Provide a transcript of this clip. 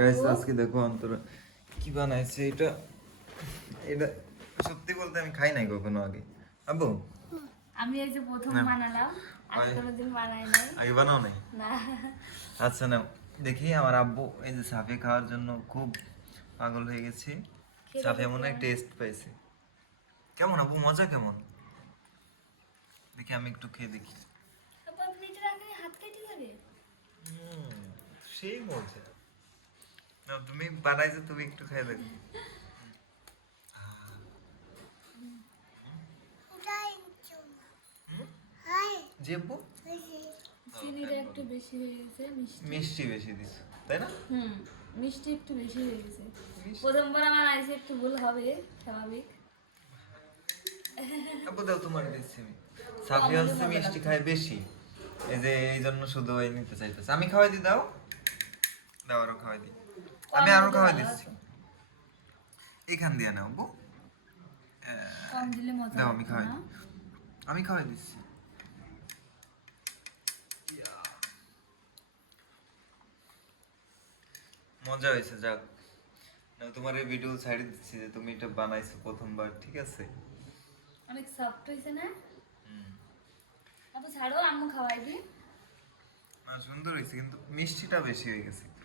Guys আজকে দেখো অন্তরা কি বানাইছে। এটা এটা সত্যি বলতে আমি খাই নাই কখনো আগে। আব্বু আমি এই যে প্রথম না। বানালাম, আগে ওই- কোনোদিন বানাই নাই। আগে বানাও নাই? না, আচ্ছা না, দেখি আমার আব্বু এই যে সাফে খাওয়ার জন্য খুব পাগল হয়ে গেছে। খেয়ে সাফে দেখো মনে হয় কেমন। টেস্ট পাইছে। কেমন আব্বু, মজা কেমন? দেখি আমি একটু খেয়ে দেখি। আপা প্লেটে রাখলে হাত কেটে যাবে। সেই মজা। না তুমি বানাইছো, তুমি একটু খেয়ে দেখো। জি আব্বু, চিনিটা একটু বেশি হয়ে গেছে, মিষ্টি। মিষ্টি বেশি দিছো তাই না? মিষ্টি একটু বেশি হয়ে গেছে। মিষ্টি- প্রথমবার আমার আইসে একটু ভুল হবে, স্বাভাবিক। আব্বু দাও, তোমার দিচ্ছি আমি। সাফিয়া হচ্ছে মিষ্টি খায় বেশি, এই যে এই জন্য শুধু ওই নিতে চাইতেছে। আমি খাওয়াই দিই, দাও দাও, আরো খাওয়াই দিই। আমি কম আরো দিলে খাওয়াই ভালো দিচ্ছি। হতো। এখান দিয়ে নাও আব্বু। কম দিলে মজা দাও আমি হতো খাওয়াই না। দিই। আমি খাওয়াই দিচ্ছি। মজা হয়েছে, যাক। না তোমার এই ভিডিও ছাড়ি দিচ্ছি যে তুমি এটা বানাইছো প্রথমবার, ঠিক আছে? অনেক সফট হয়েছে না? আপু ছাড়ো, আম্মু খাওয়াই দিই। না সুন্দর হয়েছে, কিন্তু মিষ্টিটা বেশি হয়ে গেছে।